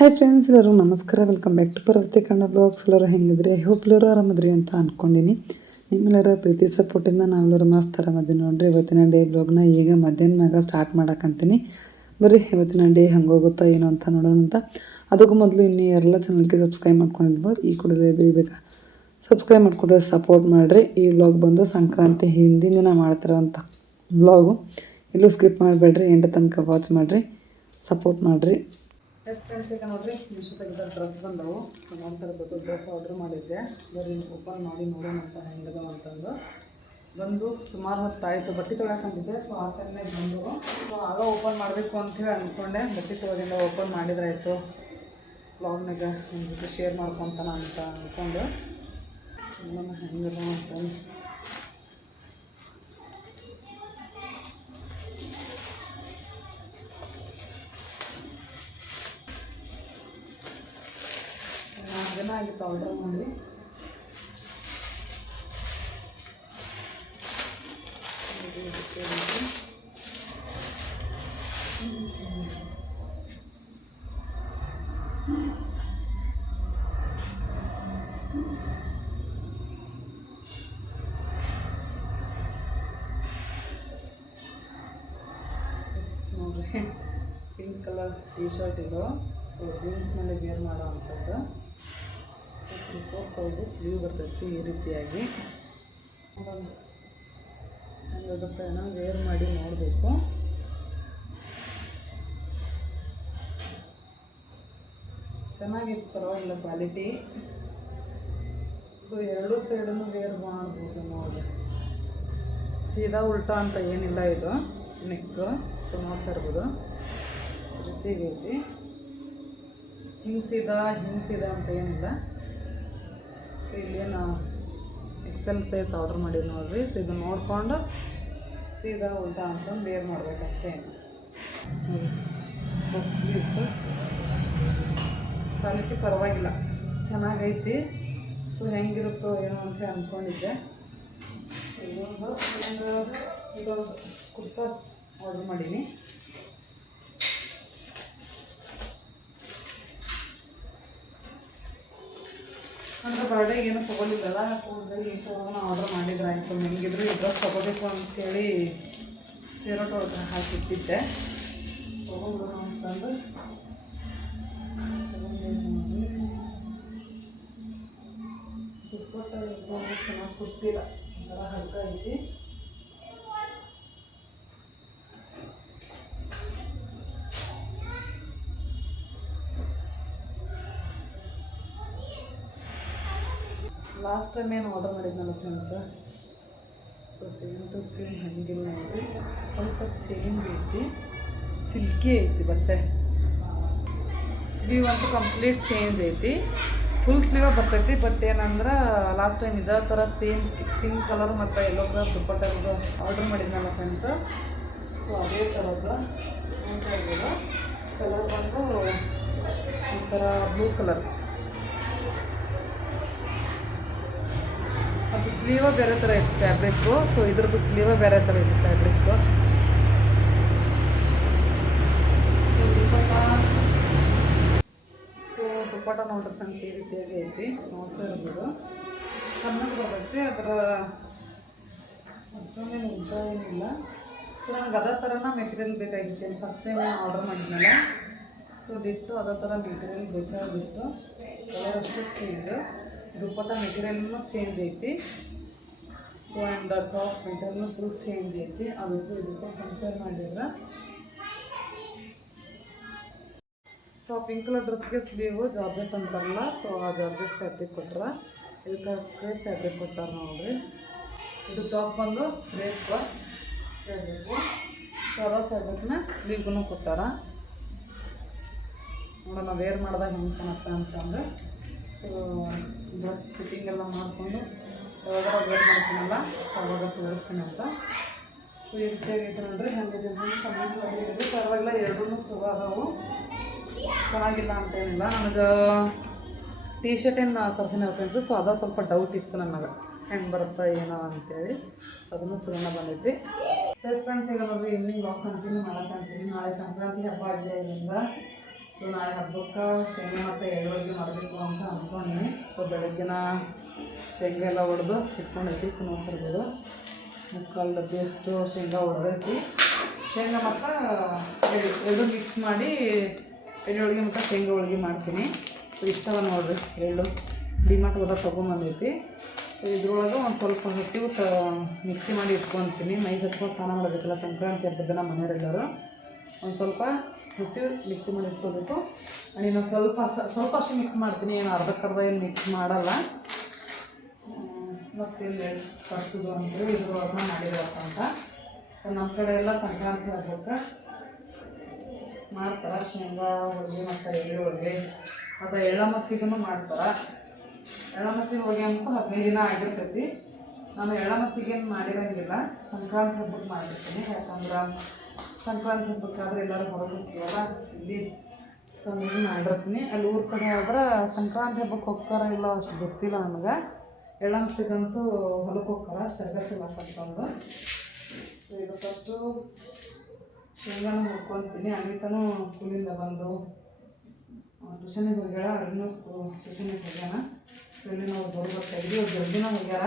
Hi friends ಎಲ್ಲರೂ ನಮಸ್ಕಾರ. Welcome back to Parvati Kannada blogs ಎಲ್ಲರೂ ಹೆಂಗಿದ್ರಿ? ಹೋಪ್ ಎಲ್ಲರೂ ಆರಾಮದ್ರಿ ಅಂತ ಅಂದ್ಕೊಂಡಿನಿ ನಿಮ್ಮೆಲ್ಲರ ಪ್ರೀತಿ ಸಪೋರ್ಟಿಂದ ನಾವೆಲ್ಲರೂ ಮಸ್ತ್ ಆರಾಮದೀನಿ ನೋಡ್ರಿ. ಇವತ್ತಿನ ಡೇ ಬ್ಲಾಗ್ನ ಈಗ ಮಧ್ಯಾಹ್ನ ಮ್ಯಾಗ ಸ್ಟಾರ್ಟ್ ಮಾಡಕ್ಕಂತೀನಿ ಬರ್ರಿ, ಇವತ್ತಿನ ಡೇ ಹೋಗುತ್ತಾ ಏನು ಅಂತ ನೋಡೋಣ ಅಂತ. ಅದಕ್ಕೂ ಮೊದಲು ಇನ್ನೂ ಎಲ್ಲ ಚಾನಲ್ಗೆ ಸಬ್ಸ್ಕ್ರೈಬ್ ಮಾಡ್ಕೊಂಡಿದ್ವು ಈ ಕೂಡಲೇ ಬೇಗ ಸಬ್ಸ್ಕ್ರೈಬ್ ಮಾಡಿಕೊಡ್ರಿ ಸಪೋರ್ಟ್ ಮಾಡಿರಿ. ಈ ವ್ಲಾಗ್ ಬಂದು ಸಂಕ್ರಾಂತಿ ಹಿಂದಿನ ದಿನ ಮಾಡ್ತಿರೋಂಥ ವ್ಲಾಗು ಎಲ್ಲೂ ಸ್ಕಿಪ್ ಮಾಡಬೇಡ್ರಿ, ಎಂಟು ತನಕ ವಾಚ್ ಮಾಡಿರಿ ಸಪೋರ್ಟ್ ಮಾಡಿರಿ. ಎಸ್ ಫ್ರೆಂಡ್ಸ್ ಈಗ ನೋಡ್ರಿ ತೆಗೆದ ಡ್ರೆಸ್ ಬಂದವು. ಒಂಥರ ದೊಡ್ಡ ಡ್ರೆಸ್ ಆರ್ಡ್ರ್ ಮಾಡಿದ್ದೆ. ಬರೀ ಓಪನ್ ಮಾಡಿ ನೋಡೋಣ ಅಂತ ಹೆಂಗದ ಅಂತಂದು. ಬಂದು ಸುಮಾರು ಹೊತ್ತಾಯಿತು ಬಟ್ಟೆ ತೊಗೊಳಕಂತಿದ್ದೆ ಸೊ ಆ ಟೈಮ್ನಾಗ ಬಂದು ಸೊ ಆಗ ಓಪನ್ ಮಾಡಬೇಕು ಅಂತೇಳಿ ಅಂದ್ಕೊಂಡೆ ಬಟ್ಟೆ ತೊಗೊಳಿಂದ ಓಪನ್ ಮಾಡಿದ್ರಾಯಿತು. ಬ್ಲಾಗ್ನಾಗ ನಿಮ್ಮ ಜೊತೆ ಶೇರ್ ಮಾಡ್ಕೊತಾನ ಅಂತ ಅಂದ್ಕೊಂಡು ಹೆಂಗದ ಅಂತಂದು ನಾಲ್ಕು ಪೌಡರ್ ಮಾಡಿ. ಪಿಂಕ್ ಕಲರ್ ಟೀ ಶರ್ಟ್ ಇದು. ಸೊ ಜೀನ್ಸ್ ಮೇಲೆ ವೇರ್ ಮಾಡೋ ಅಂಥದ್ದು. ಹೌದು, ಸ್ಲೀವ್ ಬರ್ತೈತಿ ಈ ರೀತಿಯಾಗಿ. ವೇರ್ ಮಾಡಿ ನೋಡಬೇಕು. ಚೆನ್ನಾಗಿತ್ತು ಪರವಾಗಿಲ್ಲ ಕ್ವಾಲಿಟಿ. ಸೊ ಎರಡು ಸೈಡನ್ನು ವೇರ್ ಮಾಡ್ಬೋದು ನೋಡಿ. ಸೀದಾ ಉಲ್ಟಾ ಅಂತ ಏನಿಲ್ಲ ಇದು ನೆಕ್ ಸೊ ನೋಡ್ತಾ ಇರ್ಬೋದು. ಜೊತೆಗೈತಿ. ಹಿಂಗ್ಸಿದ ಹಿಂಗೆ ಸೀದಾ ಹಿಂಗೆ ಸೀದಾ ಅಂತ ಏನಿಲ್ಲ. ಸೊ ನಾವು ಎಕ್ಸೆಲ್ ಸೈಜ್ ಆರ್ಡ್ರ್ ಮಾಡಿ ನೋಡ್ರಿ. ಸೊ ಇದು ನೋಡ್ಕೊಂಡು ಸೀದಾ ಉಲ್ಟಾ ಅಂತಂದು ಬೇರ್ ಮಾಡಬೇಕಷ್ಟೇ. ಕ್ವಾಲಿಟಿ ಪರವಾಗಿಲ್ಲ. ಚೆನ್ನಾಗೈತಿ. ಸೊ ಹೆಂಗಿರುತ್ತೋ ಏನೋ ಅಂತ ಅಂದ್ಕೊಂಡಿದ್ದೆ ಇದೊಂದು ಇದೊಂದು ಕುರ್ತಾ ಆರ್ಡ್ರ್ ಮಾಡೀನಿ. ಅಂದ್ರೆ ಏನು ಸೊ ಆರ್ಡರ್ ಮೀಶೋದಾಗ ಆರ್ಡ್ರ್ ಮಾಡಿದ್ರೆ ಆಯಿತು. ಹೆಂಗಿದ್ರು ಈ ಡ್ರೆಸ್ ತೊಗೋಬೇಕು ಅಂತೇಳಿ ಫೇವ್ರೇಟ್ ಒಳಗೆ ಹಾಕಿಟ್ಟಿದ್ದೆ. ತೊಗೊಂಡು ಅಂತಂದು. ಚೆನ್ನಾಗಿ ಕುಟ್ಟಿಲ್ಲ ಒಂಥರ ಹಲ್ಕ ಐತಿ. ಲಾಸ್ಟ್ ಟೈಮ್ ಏನು ಆರ್ಡರ್ ಮಾಡಿದ್ನಲ್ಲ friends so same to same ಹಂಗಿಲ್ಲ ನೋಡಿ ಸ್ವಲ್ಪ ಚೇಂಜ್ ಐತಿ ಸಿಲ್ಕಿ ಐತಿ ಬಟ್ಟೆ. ಸ್ಲೀವ್ ಅಂತೂ ಕಂಪ್ಲೀಟ್ ಚೇಂಜ್ ಐತಿ. ಫುಲ್ ಸ್ಲೀವ ಬರ್ತೈತಿ ಬಟ್ ಏನಂದ್ರೆ ಲಾಸ್ಟ್ ಟೈಮ್ ಇದೇ ಥರ ಸೇಮ್ ಪಿಂಕ್ ಕಲರ್ ಮತ್ತು ಎಲ್ಲೋ ಕಲರ್ ದುಪ್ಪಟ್ಟದ್ದು ಆರ್ಡರ್ ಮಾಡಿದ್ನಲ್ಲ ಫ್ರೆಂಡ್ಸ್ ಸೊ ಅದೇ ಥರದ ಅಂತ ಕಲರ್ ಬಂದು ಒಂಥರ ಬ್ಲೂ ಕಲರ್ ಅದು ಸ್ಲೀವ ಬೇರೆ ಥರ ಇತ್ತು ಫ್ಯಾಬ್ರಿಕ್ಕು. ಸೊ ಇದ್ರದ್ದು ಸ್ಲೀವ ಬೇರೆ ಥರ ಇತ್ತು ಫ್ಯಾಬ್ರಿಕ್ಕು. ಸೊ ದುಪ್ಪಟ್ಟ. ಸೊ ನೋಡ್ರಿ ಫ್ರೆಂಡ್ಸ್ ಈ ರೀತಿಯಾಗಿ ಐತಿ. ನೋಡ್ತಾ ಇರ್ಬೋದು. ಸಣ್ಣದು ಬರುತ್ತೆ, ಅದರ ಅಷ್ಟೊಂದೇನು ಉದ್ದ ಏನಿಲ್ಲ. ಸೊ ನನಗೆ ಅದೇ ಥರನ ಮೆಟೀರಿಯಲ್ ಬೇಕಾಗಿತ್ತು. ಫಸ್ಟ್ ಟೈಮ್ ಆರ್ಡರ್ ಮಾಡಿದ್ನಲ್ಲ. ಸೊ ಡಿಟ್ಟು ಅದೇ ಥರ ಮೆಟೀರಿಯಲ್ ಬೇಕಾಗಿತ್ತು. ಕಲರ್ ಅಷ್ಟು ಚೇಂಜ್ ದುಪ್ಪಟ್ಟ ಮೆಟೀರಿಯಲ್ನು ಚೇಂಜ್ ಐತಿ ಸೊ ಆ್ಯಂಡ್ ಟಾಪ್ ಮೆಟೀರಿಯಲ್ನು ಫುಲ್ ಚೇಂಜ್ ಐತಿ ಅದಕ್ಕೂ ಇದಕ್ಕೂ ಕಂಪೇರ್ ಮಾಡಿದ್ರೆ ಸೊ ಪಿಂಕ್ ಕಲರ್ ಡ್ರೆಸ್ಗೆ ಸ್ಲೀವು ಜಾರ್ಜೆಟ್ ಅಂತಾರಲ್ಲ ಸೊ ಆ ಜಾರ್ಜೆಟ್ ಫ್ಯಾಬ್ರಿಕ್ ಕೊಟ್ರ ಇದಕ್ಕೆ ಕ್ರೇಪ್ ಫ್ಯಾಬ್ರಿಕ್ ಕೊಟ್ಟಾರ ನೋಡ್ರಿ ಇದು ಟಾಪ್ ಬಂದು ಕ್ರೇಪ್ ಫ್ಯಾಬ್ರಿಕ್ಕು ಸೊ ಅದ ಫ್ಯಾಬ್ರಿಕ್ನ ಸ್ಲೀವ್ಗೂ ಕೊಟ್ಟಾರ ನೋಡೋಣ ವೇರ್ ಮಾಡಿದಾಗ ಹೆಂಗೆ ಕಾಣುತ್ತೆ ಅಂತಂದು ಸೊ ಡ್ರೆಸ್ ಫಿಟ್ಟಿಂಗ್ ಎಲ್ಲ ಮಾಡಿಕೊಂಡು ಯಾವಾಗ ವೇರ್ ಮಾಡ್ತೀನಲ್ಲ ಸೊ ಅವಾಗ ಅಂತ. ಸೊ ಈ ಇಟ್ಟು ನೋಡ್ರಿ, ಹಂಗೆ ಮಾಡಿದ್ರು ಪರವಾಗಿಲ್ಲ ಎರಡೂ ಚಲೋ ಅದಾವು. ಚೆನ್ನಾಗಿಲ್ಲ ಅಂತ ಏನಿಲ್ಲ. ನನಗೆ ಟೀ ಶರ್ಟ್ ಏನು ತರ್ಸಿನ ಫ್ರೆಂಡ್ಸ್ ಸೊ ಅದ ಸ್ವಲ್ಪ ಡೌಟ್ ಇತ್ತು ನನಗೆ. ಹೆಂಗೆ ಬರುತ್ತಾ ಏನೋ ಅಂತೇಳಿ. ಸೊ ಅದನ್ನು ಚಲೋನ ಬಂದೈತಿ. ಸೊ ಫ್ರೆಂಡ್ಸ್ ಈಗ ನೋಡ್ರಿ ಇವ್ನಿಂಗ್ ವಾಕ್ ಕಂಟಿನ್ಯೂ ಮಾಡಕ್ಕೆ ಅಂತೀನಿ. ನಾಳೆ ಸಂಕ್ರಾಂತಿ ಹಬ್ಬ ಆಗಿರೋದ್ರಿಂದ ಸೊ ನಾಳೆ ಹಬ್ಬಕ್ಕೆ ಶೇಂಗಾ ಮತ್ತು ಎಳ್ಳುಳ್ಳಿಗೆ ಮಾಡಬೇಕು ಅಂತ ಅಂದ್ಕೊಂಡಿನಿ ಸೊ ಬೆಳಗ್ಗಿನ ಶೇಂಗ ಎಲ್ಲ ಹೊಡೆದು ಇಟ್ಕೊಂಡೈತಿ ಸೊ ನೋಡ್ತಿರ್ಬೋದು ಮುಕ್ಕಾಲು ಡಬ್ಬಿಯಷ್ಟು ಶೇಂಗ ಹೊಡೆದೈತಿ ಶೇಂಗಾ ಮತ್ತು ಎಳ್ಳು ಎರಡು ಮಿಕ್ಸ್ ಮಾಡಿ ಎಳ್ಳುಳ್ಳಿಗೆ ಮತ್ತು ಶೇಂಗಾ ಹೋಳಿಗೆ ಮಾಡ್ತೀನಿ. ಸೊ ಇಷ್ಟವ ನೋಡಿರಿ ಎಳ್ಳು. ಡಿಮಾಟ್ ಹೋದಾಗ ತೊಗೊಂಬಂದೈತಿ. ಸೊ ಇದ್ರೊಳಗೆ ಒಂದು ಸ್ವಲ್ಪ ಹಸಿವು ತ ಮಿಕ್ಸಿ ಮಾಡಿ ಇಟ್ಕೊತೀನಿ. ಮೈ ಹತ್ಕೊಂಡು ಸ್ನಾನ ಮಾಡಬೇಕಲ್ಲ ಸಂಕ್ರಾಂತಿ ಹಬ್ಬದ ದಿನ ಮನೆಯವರೆಲ್ಲರೂ. ಒಂದು ಸ್ವಲ್ಪ ಹಸಿವು ಮಿಕ್ಸಿ ಮಾಡಿ ಇಟ್ಕೋಬೇಕು ಆ್ಯಂಡ್ ಸ್ವಲ್ಪ ಸ್ವಲ್ಪ ಅಷ್ಟು ಮಿಕ್ಸ್ ಮಾಡ್ತೀನಿ. ಏನು ಅರ್ಧಕ್ಕರ್ಧ ಏನು ಮಿಕ್ಸ್ ಮಾಡಲ್ಲ. ಮತ್ತು ಇಲ್ಲಿ ಕಟ್ಸೋದು ಇದ್ರ ಇದ್ರೊಳಗೆ ಮಾಡಿರೋಪ್ಪ ಅಂತ. ನಮ್ಮ ಕಡೆ ಎಲ್ಲ ಸಂಕ್ರಾಂತಿ ಹಬ್ಬಕ್ಕೆ ಮಾಡ್ತಾರೆ. ಶೇಂಗಾ, ಹೋಳಿಗೆ, ಮತ್ತು ಎಳ್ಳು ಹೋಳಿಗೆ. ಮತ್ತು ಎಳ್ಳಮಸಿಗೂ ಮಾಡ್ತಾರೆ. ಎಳ್ಳಮಸಿ ಹೋಳಿಗೆ ಅಂತ ಹದಿನೈದು ದಿನ ಆಗಿರ್ತೈತಿ. ನಾನು ಎಳ್ಳಮಸಿಗೆ ಏನು ಮಾಡಿರಂಗಿಲ್ಲ. ಸಂಕ್ರಾಂತಿ ಹಬ್ಬಕ್ಕೆ ಮಾಡಿರ್ತೀನಿ. ಯಾಕಂದ್ರೆ ಸಂಕ್ರಾಂತಿ ಹಬ್ಬಕ್ಕಾದ್ರೆ ಎಲ್ಲರೂ ಹೊರಗೆ ಹೋಗ್ತೀವಲ್ಲ? ಇಲ್ಲಿ ಸೊ ಹಂಗಾಗಿ ಮಾಡಿರ್ತೀನಿ. ಅಲ್ಲಿ ಊರ ಕಡೆ ಆದ್ರೆ ಸಂಕ್ರಾಂತಿ ಹಬ್ಬಕ್ಕೆ ಹೋಗ್ತಾರ ಇಲ್ಲ ಅಷ್ಟು ಗೊತ್ತಿಲ್ಲ ನನಗೆ ಎಳ್ಳಮಸಿಗಂತೂ ಹೊಲಕ್ಕೆ ಹೋಗ್ತಾರ ಚರ್ಗ ಚಲ ಹಾಕೊಂಡು ಸೊ ಈಗ ಫಸ್ಟು ಶೇಂಗಾನ ಹುರ್ಕೊತೀನಿ ಅನಿತನೂ ಸ್ಕೂಲಿಂದ ಬಂದು ಟ್ಯೂಷನಿಗೆ ಹೋಗ್ಯಾಳ. ಅರಿನೂ ಸ್ಕೂ ಟ್ಯೂಷನಿಗೆ ಹೋಗ್ಯಾನ. ಸೊ ಇಲ್ಲಿ ನಾವು ಬರ್ಬೇಕಾಗಿ ಜಲ್ದಿನ ಹೋಗ್ಯಾರ.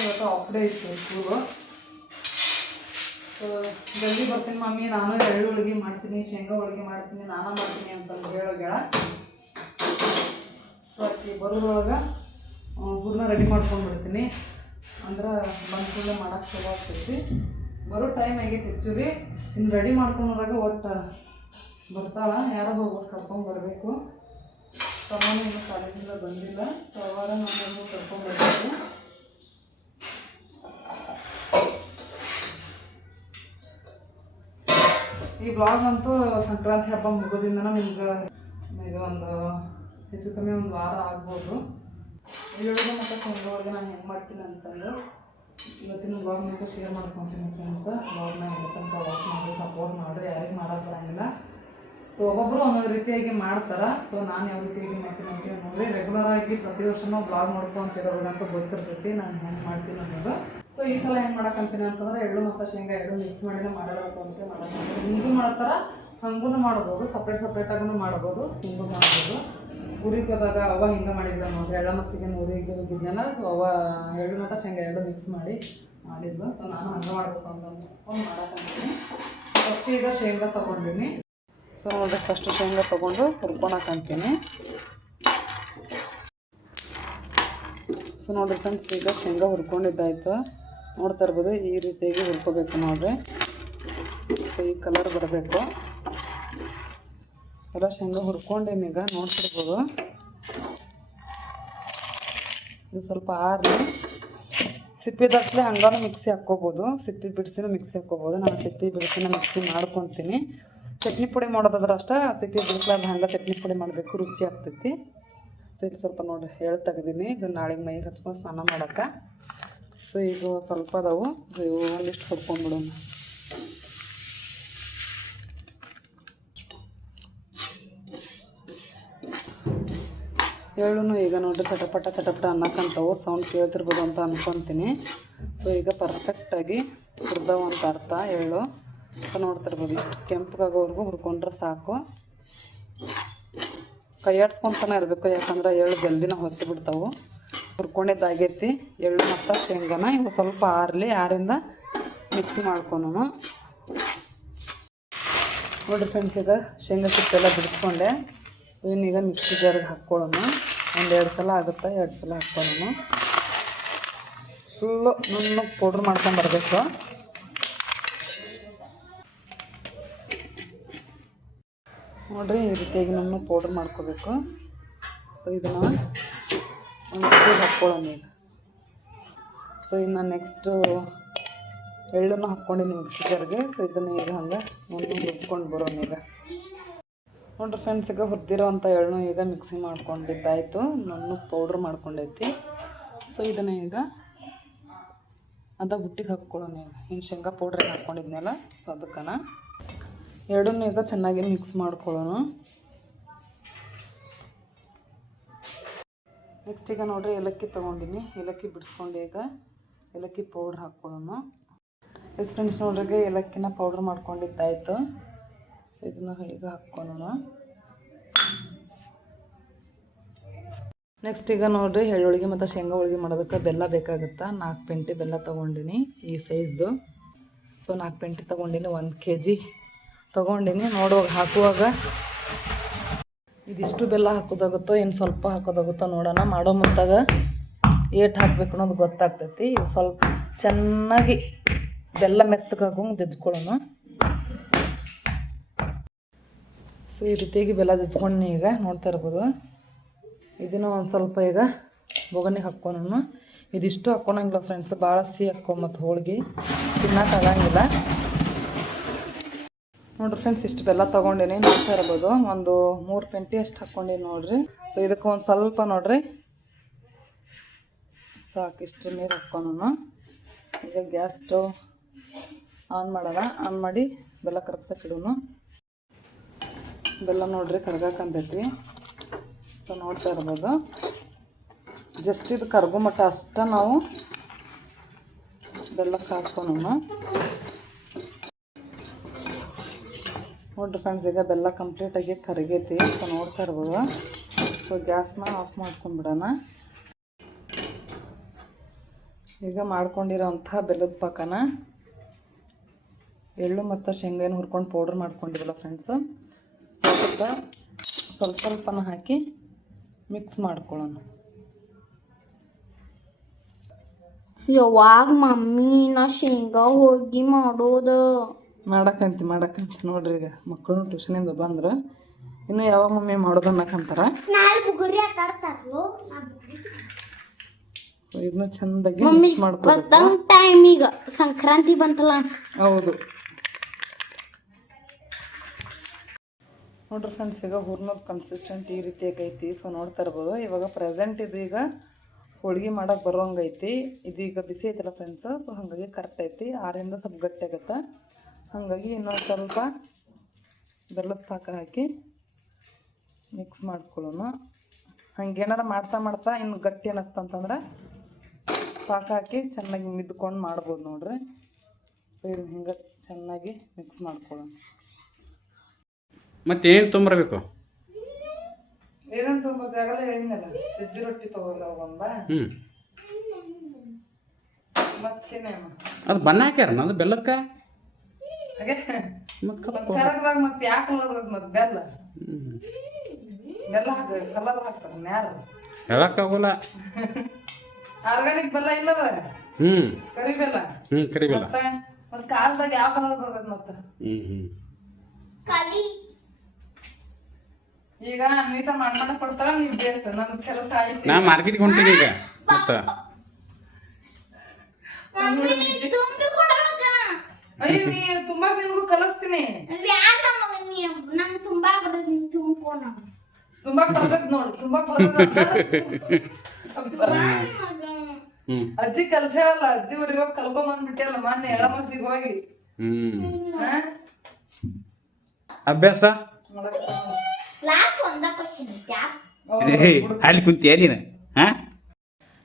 ಇವತ್ತು ಆಫ್ ಡೇ ಇತ್ತು ಸ್ಕೂಲು ಸೊ ಜಲ್ದಿ ಬರ್ತೀನಿ ಮಮ್ಮಿ ನಾನು ಎಳ್ಳು ಹೋಳಿಗೆ ಮಾಡ್ತೀನಿ, ಶೇಂಗಾ ಹೋಳಿಗೆ ಮಾಡ್ತೀನಿ, ನಾನು ಮಾಡ್ತೀನಿ ಅಂತಂದು ಹೇಳೋಗ್ಯಾಳ ಸೊ ಅಕ್ಕಿ ಬರೋದ್ರೊಳಗೆ ಹೂರ್ನ ರೆಡಿ ಮಾಡ್ಕೊಂಡು ಬಿಡ್ತೀನಿ ಅಂದ್ರೆ ಬಂದ ಕೂಡಲೇ ಮಾಡೋಕ್ಕೆ ಚಲೋ ಆಗ್ತೈತಿ. ಬರೋ ಟೈಮ್ ಆಗೈತೆ ಹೆಚ್ಚು ರೀ ಇನ್ನು ರೆಡಿ ಮಾಡ್ಕೊಂಡಾಗ ಒಟ್ಟು ಬರ್ತಾಳೆ. ಯಾರೋ ಹೋಗಿ ಒಟ್ಟು ಕರ್ಕೊಂಡು ಬರಬೇಕು. ತಮ್ಮನೂ ಇನ್ನೂ ಕಾಲೇಜಿಂದ ಬಂದಿಲ್ಲ. ಸೊ ಅವಾಗ ನಾನು ಕರ್ಕೊಂಡು ಬರ್ಬೇಕು ಈ ಬ್ಲಾಗ್ ಅಂತೂ ಸಂಕ್ರಾಂತಿ ಹಬ್ಬ ಮುಗೋದಿಂದ ನಿಮ್ಗೆ ಇದು ಒಂದು ಹೆಚ್ಚು ಕಮ್ಮಿ ಒಂದು ವಾರ ಆಗ್ಬೋದು. ಎಳ್ಳುಳ್ಳಿಗೆ ಮತ್ತು ಶೇಂಗಾ ನಾನು ಹೆಂಗೆ ಮಾಡ್ತೀನಿ ಅಂತಂದು ಇವತ್ತಿನ ಬ್ಲಾಗ್ನಾಗ ಶೇರ್ ಮಾಡ್ಕೊತೀನಿ ಫ್ರೆಂಡ್ಸ್ ಬ್ಲಾಗ್ನ ಇಲ್ಲಿ ತನಕ ವಾಚ್ ಮಾಡಿ ಸಪೋರ್ಟ್ ಮಾಡಿರಿ, ಯಾರಿಗೆ ಮಾಡೋದು ಬರಂಗಿಲ್ಲ ಸೊ ಒಬ್ಬೊಬ್ಬರು ಒಂದೊಂದು ರೀತಿಯಾಗಿ ಮಾಡ್ತಾರೆ. ಸೊ ನಾನು ಯಾವ ರೀತಿಯಾಗಿ ಮಾಡ್ತೀನಿ ಅಂತ ನೋಡಿ ರೆಗ್ಯುಲರ್ ಆಗಿ ಪ್ರತಿ ವರ್ಷನೂ ಬ್ಲಾಗ್ ಅಂತ ಗೊತ್ತಿರ್ತೈತಿ ನಾನು ಹೆಂಗೆ ಮಾಡ್ತೀನಿ ಅನ್ನೋದು. ಸೊ ಈ ಸಲ ಹೆಂಗೆ ಮಾಡೋಕ್ಕಂತೀನಿ ಅಂತಂದ್ರೆ ಎಳ್ಳು ಮತ್ತು ಶೇಂಗಾ ಎರಡು ಮಿಕ್ಸ್ ಮಾಡಿನೂ ಮಾಡಬೇಕು ಅಂತ ಮಾಡಕ್ಕೆ ಹಿಂಗೂ ಮಾಡ್ತಾರೆ ಹಂಗೂ ಮಾಡ್ಬೋದು ಸಪ್ರೇಟ್ ಸಪ್ರೇಟಾಗೂ ಮಾಡ್ಬೋದು, ಹಿಂಗೂ ಮಾಡ್ಬೋದು. ಊರಿಗೆ ಹೋದಾಗ ಅವ ಹಿಂಗೆ ಮಾಡಿದ್ದೆ ನೋಡ್ರಿ, ಎಳ್ಳ ಮಸಿಗೆ ಊರಿಗೆ ಹೋಗಿದ್ನಲ್ಲ ಸೊ ಅವ ಎಳ್ಳು ಮತ್ತು ಶೇಂಗಾ ಎರಡು ಮಿಕ್ಸ್ ಮಾಡಿ ಮಾಡಿದ್ಲು. ಸೊ ನಾನು ಹಂಗೆ ಮಾಡಬೇಕು ಅಂತ ಅಂದ್ಕೊಂಡು ಮಾಡೋಕ್ಕಂತೀನಿ ಫಸ್ಟ್ ಈಗ ಶೇಂಗಾ ತೊಗೊಂಡಿನಿ. ಸೊ ನೋಡ್ರಿ ಫಸ್ಟ್ ಶೇಂಗಾ ತೊಗೊಂಡು ಹುರ್ಕೊಳಕಂತೀನಿ ಸೊ ನೋಡ್ರಿ ಫ್ರೆಂಡ್ಸ್, ಈಗ ಶೇಂಗಾ ಹುರ್ಕೊಂಡಿದ್ದಾಯ್ತು. ನೋಡ್ತಾ ಇರ್ಬೋದು, ಈ ರೀತಿಯಾಗಿ ಹುರ್ಕೋಬೇಕು ನೋಡ್ರಿ. ಸೊ, ಈ ಕಲರ್ ಬರಬೇಕು. ಎಲ್ಲ ಶೇಂಗಾ ಈಗ ನೋಡ್ತಿರ್ಬೋದು ಇದು ಸ್ವಲ್ಪ ಆರ್ಲಿ. ಸಿಪ್ಪಿ ದಟ್ಲೆ ಹಂಗಾನು ಮಿಕ್ಸಿ ಹಾಕ್ಕೋಬೋದು. ಸಿಪ್ಪಿ ಬಿಡಿಸಿನೂ ಮಿಕ್ಸಿ ಹಾಕ್ಕೋಬೋದು. ನಾನು ಸಿಪ್ಪಿ ಬಿಡಿಸಿನ ಮಿಕ್ಸಿ ಮಾಡ್ಕೊತೀನಿ. ಚಟ್ನಿ ಪುಡಿ ಮಾಡೋದಾದ್ರೆ ಅಷ್ಟೇ, ಸಿಪ್ಪಿ ಬಿಡಿಸ್ಲಾರ್ದು ಹಂಗೆ ಚಟ್ನಿ ಪುಡಿ ಮಾಡಬೇಕು, ರುಚಿ ಆಗ್ತೈತಿ. ಸೊ ಇಲ್ಲಿ ಸ್ವಲ್ಪ ನೋಡಿರಿ ಹೇಳಿ ತೆಗ್ದೀನಿ. ಇದು ನಾಳೆಗೆ ಮೈಗೆ ಹಚ್ಕೊಂಡು ಸ್ನಾನ ಮಾಡೋಕ್ಕೆ. ಸೊ ಈಗ ಸ್ವಲ್ಪ ಅದಾವು. ಇವು ಒಂದಿಷ್ಟು ಹೊಡ್ಕೊಂಡ್ಬಿಡೋಣ ಎಳ್ಳು ಈಗ ನೋಡ್ರಿ, ಚಟಪಟ ಚಟಪಟ ಅನ್ನಕ್ಕಂತವು ಸೌಂಡ್ ಕೇಳ್ತಿರ್ಬೋದು ಅಂತ ಅನ್ಕೊತೀನಿ. ಸೊ, ಈಗ ಪರ್ಫೆಕ್ಟಾಗಿ ಹುರಿದವು ಅಂತ ಅರ್ಥ ಹೇಳು ನೋಡ್ತಿರ್ಬೋದು ಇಷ್ಟು ಕೆಂಪಗಾಗೋವರೆಗೂ ಹುರ್ಕೊಂಡ್ರೆ ಸಾಕು. ಕೈಯಾಡ್ಸ್ಕೊಂತಾನೆ ಇರಬೇಕು, ಯಾಕಂದ್ರೆ ಎಳ್ಳು ಜಲ್ದಿನ ಹೊತ್ತಿ ಬಿಡ್ತಾವು. ಹುರ್ಕೊಂಡಿದ್ದಾಗೈತಿ ಎಳ್ಳು ಮತ್ತು ಶೇಂಗಾನ ಇವು ಸ್ವಲ್ಪ ಆರಲಿ, ಆರಿಂದ ಮಿಕ್ಸಿ ಮಾಡ್ಕೊಂಡು ನೋಡಿ ಫ್ರೆಂಡ್ಸ್ ಈಗ ಶೇಂಗಾ ಸಿಪ್ಪೆಲ್ಲ ಬಿಡಿಸ್ಕೊಂಡೆ. ಇವನ್ನೀಗ ಮಿಕ್ಸಿ ಜಾರಿಗೆ ಹಾಕ್ಕೊಳ್ಳೋಣ ಒಂದು ಎರಡು ಸಲ ಆಗುತ್ತೆ, ಎರಡು ಸಲ ಹಾಕ್ಕೊಳ್ಳೋಣ ಫುಲ್ಲು ನುಣ್ಣಗೆ ಪೌಡ್ರ್ ಮಾಡ್ಕೊಂಡು ಬರಬೇಕು. ನೋಡಿರಿ, ಈ ರೀತಿಯಾಗಿ ನಾನು ಪೌಡ್ರ್ ಮಾಡ್ಕೋಬೇಕು. ಸೊ ಇದನ್ನು ಒಂದು ಹಾಕ್ಕೊಳ್ಳೋಣ ಈಗ. ಸೊ ಇನ್ನು ನೆಕ್ಸ್ಟು ಎಳ್ಳನ್ನು ಹಾಕ್ಕೊಂಡಿನಿ ಮಿಕ್ಸಿಗರ್ಗೆ ಸೊ ಇದನ್ನು ಈಗ ಹಂಗೆ ಒಂದು ರುಬ್ಕೊಂಡು ಬರೋಣ ಈಗ. ನೋಡ್ರಿ ಫ್ರೆಂಡ್ಸ್ ಈಗ ಹುರಿದಿರೋ ಅಂಥ ಎಳ್ಳು ಈಗ ಮಿಕ್ಸಿ ಮಾಡ್ಕೊಂಡಿದ್ದಾಯಿತು. ನಾನು ಪೌಡ್ರ್ ಮಾಡ್ಕೊಂಡೈತಿ. ಸೊ ಇದನ್ನು ಈಗ ಅದ ಬುಟ್ಟಿಗೆ ಹಾಕ್ಕೊಳ್ಳೋಣ ಈಗ. ಹಿಂಗೆ ಶೇಂಗಾ ಪೌಡ್ರಿಗೆ ಹಾಕ್ಕೊಂಡಿದ್ನಲ್ಲ ಸೊ ಅದಕ್ಕನ ಎರಡನ್ನೂ ಈಗ ಚೆನ್ನಾಗಿ ಮಿಕ್ಸ್ ಮಾಡ್ಕೊಳ್ಳೋಣ. ನೆಕ್ಸ್ಟ್ ಈಗ ನೋಡ್ರಿ ಏಲಕ್ಕಿ ತೊಗೊಂಡಿನಿ. ಏಲಕ್ಕಿ ಬಿಡಿಸ್ಕೊಂಡು ಈಗ ಏಲಕ್ಕಿ ಪೌಡ್ರ್ ಹಾಕ್ಕೊಳ್ಳೋಣ. ಎಸ್ ಫ್ರೆಂಡ್ಸ್ ನೋಡ್ರಿಗೆ ಏಲಕ್ಕಿನ ಪೌಡ್ರ್ ಮಾಡ್ಕೊಂಡಿದ್ದಾಯಿತು. ಇದನ್ನ ಈಗ ಹಾಕ್ಕೊಳ್ಳೋಣ. ನೆಕ್ಸ್ಟ್ ಈಗ ನೋಡ್ರಿ ಎಳ್ಳುಳ್ಳಿಗೆ ಮತ್ತು ಶೇಂಗಾ ಹೋಳಿಗೆ ಮಾಡೋದಕ್ಕೆ ಬೆಲ್ಲ ಬೇಕಾಗುತ್ತೆ? ನಾಲ್ಕು ಪೆಂಟಿ ಬೆಲ್ಲ ತೊಗೊಂಡಿನಿ ಈ ಸೈಜ್ದು ಸೊ ನಾಲ್ಕು ಪೆಂಟಿ ತೊಗೊಂಡಿನಿ, ಒಂದು ಕೆ ಜಿ ತೊಗೊಂಡಿನಿ, ನೋಡುವಾಗ ಹಾಕುವಾಗ ಇದಿಷ್ಟು ಬೆಲ್ಲ ಹಾಕೋದಾಗುತ್ತೋ ಏನು ಸ್ವಲ್ಪ ಹಾಕೋದಾಗುತ್ತೋ ನೋಡೋಣ. ಮಾಡೋ ಮುಂತಾಗ ಏಟ್ ಹಾಕಬೇಕು ಅನ್ನೋದು ಗೊತ್ತಾಗ್ತೈತಿ. ಇದು ಸ್ವಲ್ಪ ಚೆನ್ನಾಗಿ ಬೆಲ್ಲ ಮೆತ್ತಗಾಗೋಂಗೆ ಜಜ್ಕೊಳ್ಳೋಣ. ಸೊ, ಈ ರೀತಿಯಾಗಿ ಬೆಲ್ಲ ಜಜ್ಕೊಂಡು ಈಗ, ನೋಡ್ತಾ ಇರ್ಬೋದು. ಇದನ್ನು ಒಂದು ಸ್ವಲ್ಪ ಈಗ ಬೊಗನಿಗೆ ಹಾಕ್ಕೊಳೋಣ. ಇದಿಷ್ಟು ಹಾಕ್ಕೊಳಂಗಿಲ್ಲ ಫ್ರೆಂಡ್ಸ್ ಭಾಳ ಸಿಹಿ ಹಾಕ್ಕೊಂಬತ್ತು ಮತ್ತು ಹೋಳ್ಗೆ. ತಿನ್ನಕ್ಕೆ ಆಗಂಗಿಲ್ಲ. ನೋಡ್ರಿ ಫ್ರೆಂಡ್ಸ್ ಇಷ್ಟು ಬೆಲ್ಲ ತೊಗೊಂಡಿನಿ, ನೋಡ್ತಾ ಇರ್ಬೋದು. ಒಂದು ಮೂರು ಪೆಂಟಿ ಅಷ್ಟು ಹಾಕ್ಕೊಂಡಿನಿ ನೋಡ್ರಿ. ಸೊ ಇದಕ್ಕೆ ಒಂದು ಸ್ವಲ್ಪ ನೋಡ್ರಿ. ಸಾಕು, ಇಷ್ಟು ನೀರು ಹಾಕ್ಕೊಳೋಣ ಈಗ ಗ್ಯಾಸ್ ಸ್ಟವ್ ಆನ್ ಮಾಡೋಣ ಆನ್ ಮಾಡಿ ಬೆಲ್ಲ ಕರಗ್ಸಕ್ಕೆ ಬೆಲ್ಲ ನೋಡ್ರಿ ಕರ್ಗಾಕಂತೈತಿ. ಸೊ ನೋಡ್ತಾ ಇರ್ಬೋದು. ಜಸ್ಟ್ ಇದು ಕರ್ಗೋ ಮಟ್ಟ ಅಷ್ಟ ನಾವು ಬೆಲ್ಲಕ್ಕೆ ಹಾಕ್ಕೊಳೋಣ ನೋಡ್ರಿ ಫ್ರೆಂಡ್ಸ್ ಈಗ ಬೆಲ್ಲ ಕಂಪ್ಲೀಟಾಗಿ ಕರಗೈತಿ. ಸೊ ನೋಡ್ತಾ ಇರ್ಬೋದು. ಸೊ ಗ್ಯಾಸ್ನ ಆಫ್ ಮಾಡ್ಕೊಂಡ್ಬಿಡೋಣ ಈಗ ಮಾಡ್ಕೊಂಡಿರೋಂಥ ಬೆಲ್ಲದ ಪಾಕನ ಎಳ್ಳು ಮತ್ತು ಶೇಂಗಾನ ಹುರ್ಕೊಂಡು ಪೌಡ್ರ್ ಮಾಡ್ಕೊಂಡಿರಲ್ಲ ಫ್ರೆಂಡ್ಸು ಸ್ವಲ್ಪ ಸ್ವಲ್ಪ ಸ್ವಲ್ಪನ ಹಾಕಿ ಮಿಕ್ಸ್ ಮಾಡ್ಕೊಳ್ಳೋಣ. ಯಾವಾಗ ಮಮ್ಮಿ ನಾ ಶೇಂಗಾ ಹೋಗಿ ಮಾಡೋದು? ಮಾಡಕ್ಕಂತಿ ಮಾಡಕಂತಿ ನೋಡ್ರಿ ಈಗ ಮಕ್ಕಳು ಟ್ಯೂಷನಿಂದ ಬಂದ್ರೆ ಇನ್ನು ಯಾವಾಗ ಮಮ್ಮಿ ಮಾಡೋದು ಅನ್ನಕ್ಕಂತಾರ ನಾಳೆ ಬುಗುರಿ ಆಟ ಇದನ್ನ ಚಂದಾಗಿ ಮಿಕ್ಸ್ ಮಾಡ್ಕೋಬೇಕು. ಟೈಮ್ ಈಗ ಸಂಕ್ರಾಂತಿ ಬಂತಲ್ಲ? ಹೌದು. ನೋಡ್ರಿ ಫ್ರೆಂಡ್ಸ್ ಈಗ ಹೂರ್ನದ ಕನ್ಸಿಸ್ಟೆಂಟ್ ಈ ರೀತಿ ಐತಿ ಸೊ ನೋಡ್ತಾ ಇರ್ಬೋದು. ಇವಾಗ ಪ್ರೆಸೆಂಟ್ ಇದೀಗ ಈಗ ಹೋಳ್ಗೆ ಮಾಡಕ್ಕೆ ಬರೋಂಗೈತಿ. ಇದೀಗ ಬಿಸಿ ಐತಲ್ಲ ಫ್ರೆಂಡ್ಸ್ ಸೊ ಹಾಗಾಗಿ ಕರೆಕ್ಟ್ ಐತಿ. ಆರಿಂದ ಸ್ವಲ್ಪ ಗಟ್ಟಿ ಆಗತ್ತೆ. ಹಾಗಾಗಿ ಇನ್ನೊಂದು ಸ್ವಲ್ಪ ಬೆಲ್ಲದ ಪಾಕ ಹಾಕಿ ಮಿಕ್ಸ್ ಮಾಡ್ಕೊಳ್ಳೋಣ. ಹಂಗೇನಾರ ಮಾಡ್ತಾ ಮಾಡ್ತಾ ಇನ್ನು ಗಟ್ಟಿ ಅನ್ನಿಸ್ತಂತಂದ್ರೆ ಪಾಕ ಹಾಕಿ ಚೆನ್ನಾಗಿ ಮಿದ್ಕೊಂಡು ಮಾಡ್ಬೋದು ನೋಡ್ರಿ. ಸೊ ಇದನ್ನ ಹಿಂಗೆ ಚೆನ್ನಾಗಿ ಮಿಕ್ಸ್ ಮಾಡ್ಕೊಳ್ಳೋಣ. ಮತ್ತೆ ಏನು ತೊಂಬರ್ಬೇಕು? ಏನೇನು ತೊಗೊಂಬರ್ದಾಗಲ್ಲ ಹೇಳಿದ್ನಲ್ಲ ಸಜ್ಜಿ ರೊಟ್ಟಿ ತಗೊಂಡ ಹ್ಞೂ ಮತ್ತೇನೆ ಅದು ಬಣ್ಣ ಹಾಕ್ಯಾರ ಅದು ಬೆಲ್ಲಕ್ಕೆ? ಹಾಗೆ ಮತ್ತು ಮತ್ತ್ ಕರಗದಾಗ ಮತ್ತೆ ಕಲರ್ ಮತ್ತೆ ಬೆಲ್ಲ? ಬೆಲ್ಲ ಹಾಕ ಕಲರ್ ಹಾಕ್ತಾರ ಯಾರು ಹೇಳಕ್ಕಾಗೋಲ್ಲ ಆರ್ಗಾನಿಕ್ ಬೆಲ್ಲ ಇಲ್ಲದ? ಹ್ಮ್. ಕರಿ ಬೆಲ್ಲ? ಮತ್ತೆ ಮತ್ತೆ ಕಾಲ್ದಾಗ ಯಾವ ಕಲರ್ ಬರ್ತದ ಮತ್ತೆ? ಕಲಿ. ಈಗ ಅನ್ವಿತ ಮಾಡ್ಕೊಂಡ ಕೊಡ್ತಾರ ನೀವು ಬೇಸ್. ನನ್ನ ಕೆಲಸ ಆಯ್ತು. ನಾ ಮಾರ್ಕೆಟ್ಗೆ ಹೊಂಟೀನಿ ಈಗ. ಮತ್ತು? ಅಯ್ಯ ನೀ ತುಂಬಾ ನಿನಗೂ ಕಲಿಸ್ತೀನಿ. ನಂಗೆ ತುಂಬಾ ಬರ್ತದೆ ನೀನ್ ತುಂಬ್ಕೊಣ ತುಂಬಾ ಬರ್ತದ ನೋಡು ತುಂಬಾ ಅಜ್ಜಿ ಕಲ್ಸ್ಯಾಳಲ್ಲ ಅಜ್ಜಿ ಊರಿಗೆ ಹೋಗಿ ಕಲ್ಕೊಂಡ್ ಬಂದ್ಬಿಟ್ಟಿಯಲ್ಲ ಮೊನ್ನೆ ಎಳಮಸಿಗೆ ಹೋಗಿ? ಅಭ್ಯಾಸ? ಅಲ್ಲಿ ಕುಂತಿಯ ನೀನು? ಹಾಂ?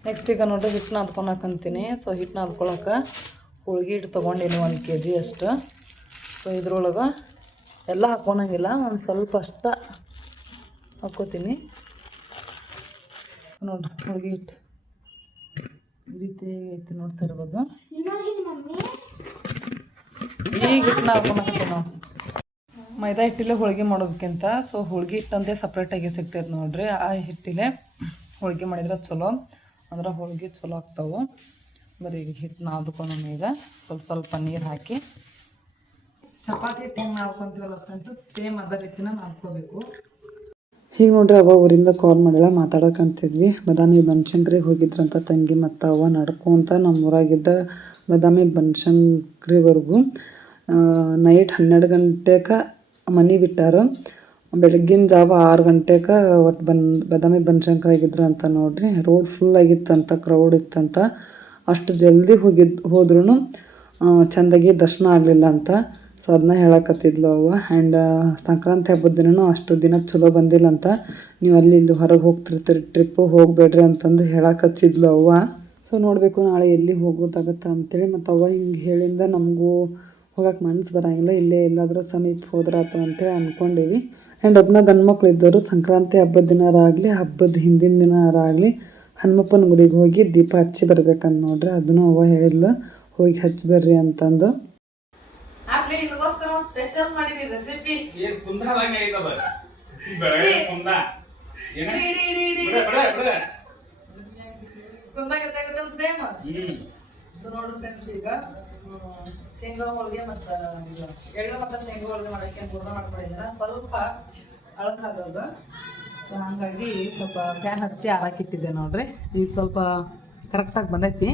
ನೆಕ್ಸ್ಟ್ ಈಗ ನೋಡ್ರಿ ಹಿಟ್ಟು ನಾದ್ಕೊಳಕಂತೀನಿ ಸೊ ಹಿಟ್ಟನ್ನ ನಾದ್ಕೊಳಕ್ಕೆ ಹೋಳ್ಗೆ ಹಿಟ್ಟು ತೊಗೊಂಡಿನಿ ಒಂದು ಕೆ ಜಿ ಅಷ್ಟು. ಸೊ ಇದ್ರೊಳಗೆ ಎಲ್ಲ ಹಾಕ್ಕೊಳಂಗಿಲ್ಲ ಒಂದು ಸ್ವಲ್ಪ ಅಷ್ಟ ಹಾಕೋತೀನಿ ನೋಡ್ರಿ ಹೋಳ್ಗೆ ಹಿಟ್ಟು ಈ ರೀತಿ ಐತಿ ನೋಡ್ತಾ ಇರ್ಬೋದು. ಈಗ ಹಿಟ್ಟನ್ನ ಹಾಕೊಳಕ್ಕೆ ನಾವು. ಮೈದಾ ಹಿಟ್ಟಿಲೆ ಹೋಳ್ಗೆ ಮಾಡೋದಕ್ಕಿಂತ ಸೊ ಹೋಳ್ಗೆ ಹಿಟ್ಟಂತೆ ಸಪ್ರೇಟಾಗಿ ಸಿಗ್ತೈತೆ ನೋಡ್ರಿ. ಆ ಹಿಟ್ಟಿಲೆ ಹೋಳ್ಗೆ ಮಾಡಿದ್ರೆ ಚಲೋ, ಅಂದ್ರೆ ಹೋಳ್ಗೆ ಚಲೋ ಆಗ್ತಾವೆ. ಬರೀ ಈಗ ಹಿಟ್ಟು ನಾದ್ಕೊಂಡು ಈಗ ಸ್ವಲ್ಪ ಸ್ವಲ್ಪ ನೀರು ಹಾಕಿ. ಚಪಾತಿ ಹೆಂಗೆ ನಾದ್ಕೊಂತೀವಲ್ಲ ಫ್ರೆಂಡ್ಸ್ ಸೇಮ್ ಅದೇ ರೀತಿನ ನಾದ್ಕೋಬೇಕು. ಹೀಗೆ ನೋಡ್ರಿ, ಅವ ಊರಿಂದ ಕಾಲ್ ಮಾಡಿಲ್ಲ ಮಾತಾಡೋಕಂತಿದ್ವಿ ಬದಾಮಿ ಬನಶಂಕರಿಗೆ ಹೋಗಿದ್ರಂತ ತಂಗಿ ಮತ್ತು ಅವ್ವ ನಡ್ಕೊಂತ ನಮ್ಮ ಊರಾಗಿದ್ದ ಬದಾಮಿ ಬನಶಂಕರಿವರೆಗೂ ನೈಟ್ ಹನ್ನೆರಡು ಗಂಟೆಗೆ ಮನೆ ಬಿಟ್ಟಾರ. ಬೆಳಗ್ಗಿನ ಜಾವ ಆರು ಗಂಟೆಗೆ ಒಟ್ಟು ಬನ್, ಬದಾಮಿ ಬನಶಂಕರ ಆಗಿದ್ರು ಅಂತ ನೋಡ್ರಿ. ರೋಡ್ ಫುಲ್ ಆಗಿತ್ತಂತ ಕ್ರೌಡ್ ಇತ್ತಂತ. ಅಷ್ಟು ಜಲ್ದಿ ಹೋಗಿದ್ ಹೋದ್ರೂ ಚೆಂದಾಗಿ ದರ್ಶನ ಆಗಲಿಲ್ಲ ಅಂತ. ಸೊ ಅದನ್ನ ಹೇಳಕತ್ತಿದ್ಲು ಅವ ಆ್ಯಂಡ್ ಸಂಕ್ರಾಂತಿ ಹಬ್ಬದ ದಿನನೂ ಅಷ್ಟು ದಿನ ಚಲೋ ಬಂದಿಲ್ಲ ಅಂತ. ನೀವು ಅಲ್ಲಿ ಇಲ್ಲಿ ಹೊರಗೆ ಹೋಗ್ತಿರ್ತೀರಿ ಟ್ರಿಪ್ಪು ಹೋಗಬೇಡ್ರಿ ಅಂತಂದು ಹೇಳಕತ್ತಿದ್ಲು ಅವ್ವ. ಸೊ ನೋಡಬೇಕು ನಾಳೆ ಎಲ್ಲಿ ಹೋಗೋದಾಗತ್ತೆ ಅಂತೇಳಿ. ಮತ್ತು ಅವ್ವ ಹಿಂಗೆ ಹೇಳಿಂದ ನಮಗೂ ಹೋಗಕ್ಕೆ ಮನ್ಸು ಬರೋಂಗಿಲ್ಲ. ಇಲ್ಲೇ ಎಲ್ಲಾದರೂ ಸಮೀಪ ಹೋದ್ರಾತು ಅಂತೇಳಿ ಅಂದ್ಕೊಂಡೀವಿ ಆ್ಯಂಡ್ ಒಬ್ಬನ ಗಂಡು ಮಕ್ಳು ಇದ್ದವರು ಸಂಕ್ರಾಂತಿ ಹಬ್ಬದ ದಿನಾರಾಗಲಿ ಹಬ್ಬದ ಹಿಂದಿನ ದಿನಾರಾಗಲಿ ಹನುಮಪ್ಪನ ಗುಡಿಗೆ ಹೋಗಿ ದೀಪ ಹಚ್ಚಿ ಬರ್ಬೇಕಂತ ನೋಡ್ರಿ ಅದನ್ನು ಅವ್ವ ಹೇಳಿದ್ಲು ಹೋಗಿ ಹಚ್ಚಿ ಬರ್ರಿ ಅಂತಂದು. ಸ್ಪೆಷಲ್ ಮಾಡಿರಿ ರೆಸಿಪಿ ನೋಡ್ರಿ ಫ್ರೆಂಡ್ಸ್ ಈಗ ಶೇಂಗಾ ಹೋಳಿಗೆ ಮತ್ತು ಎಳ್ಳು ಮತ್ತು ಶೇಂಗಾ ಹೋಳಿಗೆ ಮಾಡೋಕ್ಕೆ ಪೂರ್ಣ ಮಾಡ್ಕೊಂಡಿದ್ದೀರ. ಸ್ವಲ್ಪ ಅಳಕಾದದ ಹಾಗಾಗಿ ಸ್ವಲ್ಪ ಫ್ಯಾನ್ ಹಚ್ಚಿ ಆರಾಕಿಟ್ಟಿದ್ದೆ ನೋಡ್ರಿ. ಈಗ ಸ್ವಲ್ಪ ಕರೆಕ್ಟಾಗಿ ಬಂದೈತಿ.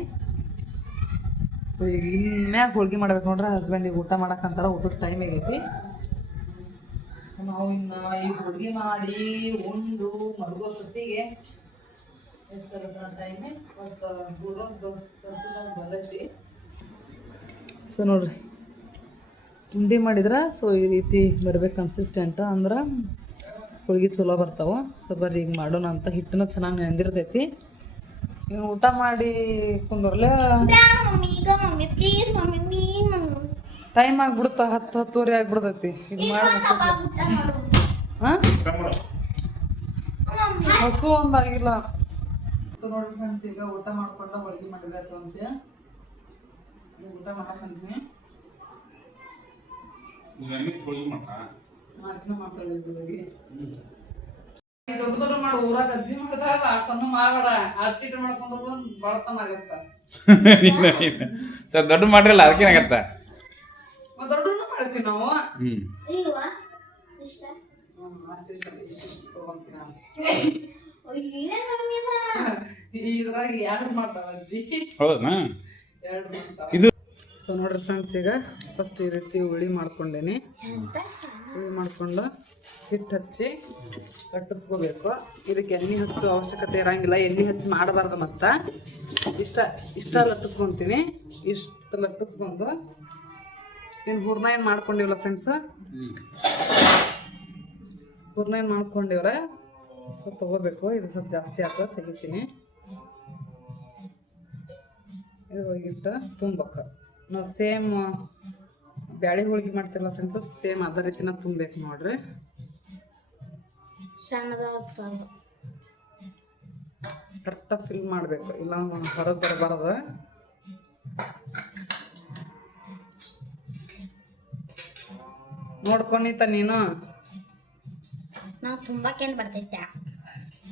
ಸೊ ಈಗ ಇನ್ಮ್ಯಾಗ ಹೋಳ್ಗೆ ಮಾಡ್ಬೇಕು ನೋಡ್ರಿ ಹಸ್ಬೆಂಡಿಗೆ ಊಟ ಮಾಡಕ್ಕಂತಾರ, ಊಟದ ಟೈಮ್ ಆಗೈತಿ ನಾವು ಇನ್ನು ಈ ಹೋಳ್ಗೆ ಮಾಡಿ ಉಂಡು ಮಲಗೋ ಸೊತ್ತಿಗೆ ಟೈಮ್ ಬಂದೈತಿ. ಸೊ ನೋಡ್ರಿ. ಉಂಡೆ ಮಾಡಿದ್ರೆ ಸೊ ಈ ರೀತಿ ಬರ್ಬೇಕು ಕನ್ಸಿಸ್ಟೆಂಟ್ ಅಂದ್ರೆ ಹೋಳ್ಗೆ ಚಲೋ ಬರ್ತಾವೆ. ಸೊ ಬರ್ರಿ ಈಗ ಮಾಡೋಣ ಅಂತ ಹಿಟ್ಟನ್ನು ಚೆನ್ನಾಗಿ ನೆಂದಿರ್ತೈತಿ ಈಗ ಊಟ ಮಾಡಿ ಕುಂದರ್ಲೆ? ಮಮ್ಮಿ ಈಗ mummy please mummy mummy time ಆಗ್ಬಿಡುತ್ತ ಹತ್ತು ಹತ್ತುವರೆ ಆಗ್ಬಿಡ್ತೈತಿ ಈಗ ಮಾಡ್ಬೇಕು ಹಸು ಒಂದಾಗಿಲ್ಲ. ಸೊ ನೋಡಿ ಫ್ರೆಂಡ್ಸ್ ಈಗ ಊಟ ಮಾಡ್ಕೊಂಡು ಹೋಳಿಗೆ ಮಾಡಿದಾಯ್ತು ಅಂತ ಈಗ ಊಟ ಮಾಡಕ್ಕಂತೀನಿ ಹೋಳಿಗೆ ಮಾಡ್ತಾ? ಮಾತಿನ ಮಾಡ್ತಾಳೆ ಬೆಳಗ್ಗೆ ದೊಡ್ಡ ದೊಡ್ಡ ಮಾಡ ಊರಾಗ ಅಜ್ಜಿ ಮಾಡ್ತಾರಲ್ಲ ಆ ಸಣ್ಣ ಮಾಡಬೇಡ ಅಟ್ಟಿಟ್ಟು ಮಾಡ್ಕೊಂಡು ಬಂದು ಬಡತನ ಆಗತ್ತ. ಸರ್ ದೊಡ್ಡ ಮಾಡ್ರಲ್ಲ ಅದಕ್ಕೇನಾಗತ್ತ ದೊಡ್ಡ ದೊಡ್ಡನು ಮಾಡ್ತೀವಿ ನಾವು. ಇದ್ರಾಗ ಎರಡು ಮಾಡ್ತಾರ ಅಜ್ಜಿ. ಹೌದಾ? ಇದು ಸೊ ನೋಡ್ರಿ ಫ್ರೆಂಡ್ಸ್ ಈಗ ಫಸ್ಟ್ ಈ ರೀತಿ ಹುಳಿ ಮಾಡ್ಕೊಂಡೇನಿ. ಹುಳಿ ಮಾಡ್ಕೊಂಡು ಹಿಟ್ಟು ಹಚ್ಚಿ ಕಟ್ಟಿಸ್ಕೋಬೇಕು. ಇದಕ್ಕೆ ಎಣ್ಣೆ ಹಚ್ಚೋ ಅವಶ್ಯಕತೆ ಇರಂಗಿಲ್ಲ. ಎಣ್ಣೆ ಹಚ್ಚಿ ಮಾಡಬಾರ್ದು ಮತ್ತು. ಇಷ್ಟ ಇಷ್ಟ ಲಟ್ಟಿಸ್ಕೊತೀನಿ. ಇಷ್ಟು ಲಟ್ಟಿಸ್ಕೊಂಡು ಏನು ಹೂರ್ಣ ಏನು ಮಾಡ್ಕೊಂಡಿವಲ್ಲ ಫ್ರೆಂಡ್ಸ್ ಹೂರ್ಣ ಏನು ಮಾಡ್ಕೊಂಡಿವ್ರೆ? ಸ್ವಲ್ಪ ತಗೋಬೇಕು. ಇದು ಸ್ವಲ್ಪ ಜಾಸ್ತಿ ಆಗ್ತದೆ ತೆಗಿತೀನಿ. ಇದ್ರೊಳಗಿಟ್ಟು ತುಂಬಕ್ಕೆ ನಾವು ಸೇಮ್ ಬ್ಯಾಳೆ ಹೋಳಿಗೆ ಮಾಡ್ತಿರಲ್ಲ ಫ್ರೆಂಡ್ಸ್ ಸೇಮ್ ಅದೇ ರೀತಿನ ತುಂಬಬೇಕು ನೋಡ್ರಿ. ಕರೆಕ್ಟ್ ಕರೆಕ್ಟಾಗಿ ಫಿಲ್ ಮಾಡಬೇಕು ಇಲ್ಲ ಹೊರಗೆ ಬರಬಾರ್ದು. ನೋಡ್ಕೊಂಡಿತ ನೀನು. ನಾ ತುಂಬಾಕೇನ್ ಬರ್ತೈತೆ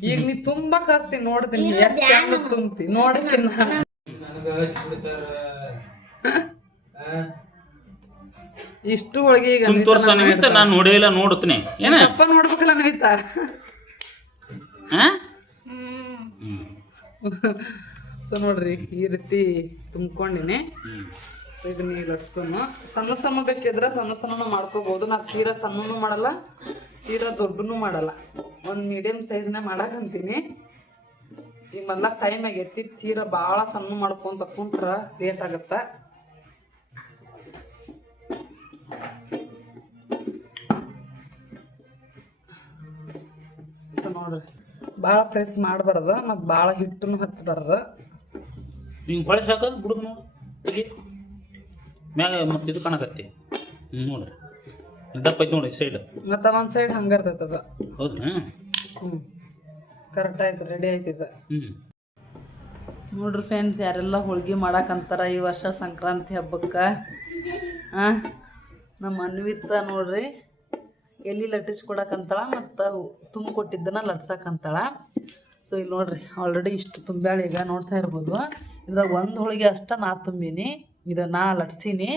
ಈಗ ನೀ ತುಂಬಾ ಕಾಸ್ತಿ ನೋಡ್ತೀನಿ ಎಷ್ಟು ತುಂಬ್ತಿ ನೋಡ್ತೀನಿ ನಾನು ಇಷ್ಟು ಒಳಗೆ ಈಗ ತುಂಬ ತೋರ್ಸ ನಿಮಿತ್ತ ನಾನು ನೋಡೇ ಇಲ್ಲ ನೋಡುತ್ತೀನಿ. ಏನ? ಅಪ್ಪ ನೋಡ್ಬೇಕಲ್ಲ ನವಿತಾ. ಹಾ ಹ್ಮ್. ಸೊ ನೋಡ್ರಿ ಈ ರೀತಿ ತುಂಬ್ಕೊಂಡಿನಿ. ಇದನ್ನ ಈ ಲಟ್ಸೋನು. ಸಣ್ಣ ಸಣ್ಣ ಬೇಕಿದ್ರೆ ಸಣ್ಣ ಸಣ್ಣನು ಮಾಡ್ಕೋಬಹುದು ನಾ ತೀರಾ ಸಣ್ಣನು ಮಾಡಲ್ಲ ತೀರಾ ದೊಡ್ಡನು ಮಾಡಲ್ಲ. ಒಂದು ಮೀಡಿಯಂ ಸೈಜ್ನ ಮಾಡಕಂತೀನಿ ಈ ಮೊದ್ಲ ಟೈಮ್ ಆಗೈತಿ ತೀರಾ ಭಾಳ ಸಣ್ಣ ಮಾಡ್ಕೊಂತ ಕುಂತ್ರ ಲೇಟ್ ಆಗತ್ತ? ನೋಡ್ರಿ. ಭಾಳ ಪ್ರೆಸ್ ಮಾಡಬಾರ್ದು ಮತ್ತು ಭಾಳ ಹಿಟ್ಟನ್ನು ಹಚ್ಚಬಾರ್ದು. ಹಿಂಗೆ ಹೊಳೆ ಸಾಕು ನೋಡು. ಮ್ಯಾಗ ಮತ್ತೆ ಇದು ಕಾಣಕತ್ತಿ. ನೋಡ್ರಿ. ದಪ್ಪ ಐತಿ ನೋಡಿ ಸೈಡ್ ಮತ್ತು ಒಂದು ಸೈಡ್ ಹಂಗೆ ಇರ್ತೈತೆ ಅದು. ಹೌದಾ ಹ್ಞೂ ಕರೆಕ್ಟ್ ಆಯ್ತು ರೆಡಿ ಆಯ್ತದ ಹ್ಞೂ ನೋಡ್ರಿ ಫ್ರೆಂಡ್ಸ್ ಯಾರೆಲ್ಲ ಹೋಳ್ಗೆ ಮಾಡಾಕಂತಾರ ಈ ವರ್ಷ ಸಂಕ್ರಾಂತಿ ಹಬ್ಬಕ್ಕೆ? ಹಾಂ ನಮ್ಮ ಅನ್ವಿತ ನೋಡ್ರಿ ಎಲ್ಲಿ ಲಟ್ಟಿಸ್ಕೊಡಕಂತಾಳ ಮತ್ತು ತುಂಬ ಕೊಟ್ಟಿದ್ದನ್ನ ಲಟ್ಸಕ್ಕಂತಾಳ ಸೊ ಇಲ್ಲಿ ನೋಡ್ರಿ ಆಲ್ರೆಡಿ ಇಷ್ಟು ತುಂಬ್ಯಾಳ ಈಗ ನೋಡ್ತಾ ಇರ್ಬೋದು. ಇದ್ರಾಗ ಒಂದು ಹೋಳಿಗೆ ಅಷ್ಟ ನಾ ತುಂಬಿನಿ ಇದ ನಾ ಲಟ್ಸೀನಿ.